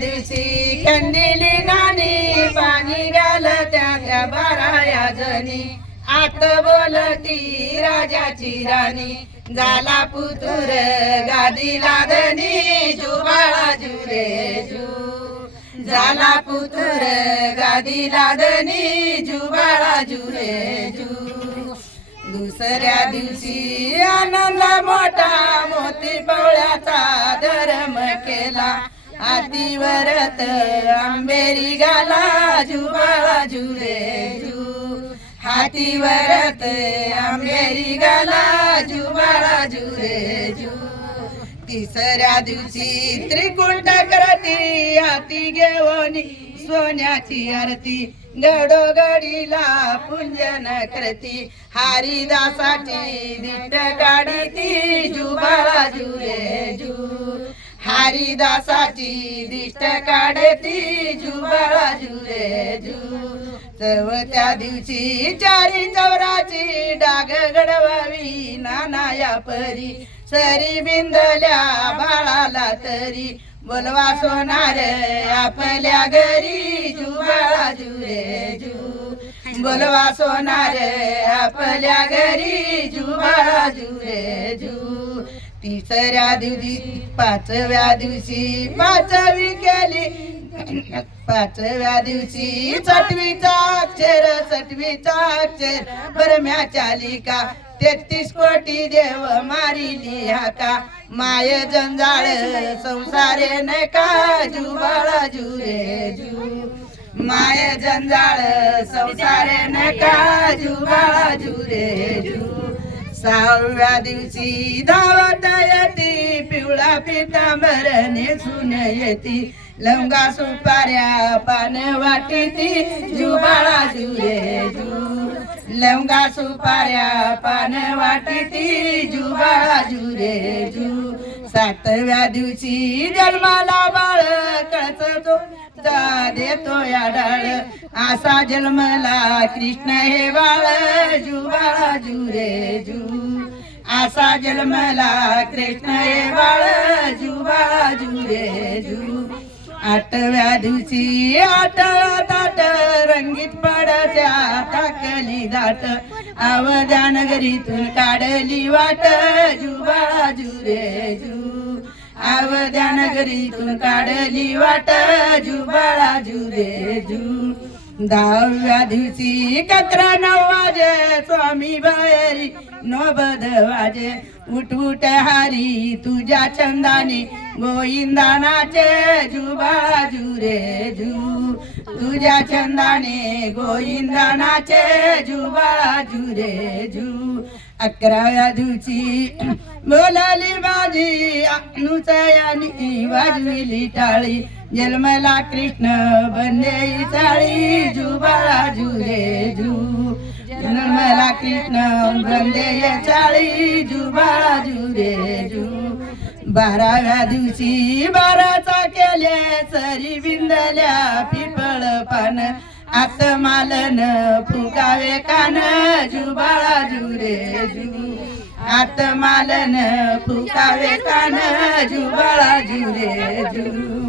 दिवशी कंदिली नानी पाणी घालत्या त्या बाराया जणी आत बोलती राजाची राणी झाला पुतुर गादीला धनी जुबाळा जुरे जू झाला पुतुर गादीला धनी जुबाळा जुरे जू दुसऱ्या दिवशी आनंद मोठा मोती पवळ्याचा धर्म केला आती वरत आंबेरी गाला जुबाळा जुरे जू हाती वरत आंबेरी गाला जुबाळा जुरे जू तिसऱ्या दिवशी त्रिकुंड करती हाती घेऊन सोन्याची आरती गडोगडीला पूजन करती हरिदासाची दिट काढीती जुबाळा जुरे जू हरिदासाची दिष्ट काढती जुबाळा जुरे जू चौथ्या दिवशी चारी चौराची डाग घडवावी नाना परी सरी बिंदल्या बाळाला तरी बोलवा सोनार आपल्या घरी जुबाळा जुरे जू बोलवा सोनार आपल्या घरी जुबाळा जुरे जू तिसऱ्या दिवशी पाचव्या दिवशी पाचवी केली पाचव्या दिवशी चटवीचा अक्षर बरम्या चालिका 33 कोटी देव मारिली हाका माय जंजाळ संसारे नका जुबाळा जुरे जू माय जंजाळ संसारे नका जुबाळा जुरे जू सहाव्या दिवशी धावत येती पिवळा पितांबर नेसून येती लवंगा सुपाऱ्या पान वाटीती जुबाळा जुरे जू लवंगा सुपाऱ्या पान वाटीती जुबाळा जुरे जू सातव्या दिवशी जन्माला बाळ कळतो देतो या डाळ असा जन्मला कृष्ण हे बाळ जुबाळा जुरे जू असा जन्मला कृष्ण हे बाळ जुबाळा जुरे जू आठव्या दिवशी आठवा ताट रंगीत पडत्या टाकली दाट अवध्या नगरीतून काढली वाट जुबाळा जुरे जू अवध्या नगरीतून काढली वाट जुबाळा जुरे जू 10व्या दिवशी 11 वाजे स्वामी बाहेरी नोबद वाजे उठ उठ हारी तुझ्या चंदाने गोविंदा नाचे जुबाळा जुरे जू तुझ्या चंदाने गोविंदा नाचे जुबाळा जुरे जू 11व्या दिवशी बोलाली बाजी अनुसयानी वाजविली टाळी जन्मला कृष्ण बनले चाळी जुबाळा जुरे जू जन्मला कृष्ण बनले चाळी जुबाळा जुरे जू 12व्या दिवशी 12चा केले सरी बिंदल्या पिपळ पान आत मालन फुकावे कान जुबाळा जुरे जू आत मालन फुकावे कान जुबाळा जुरे जू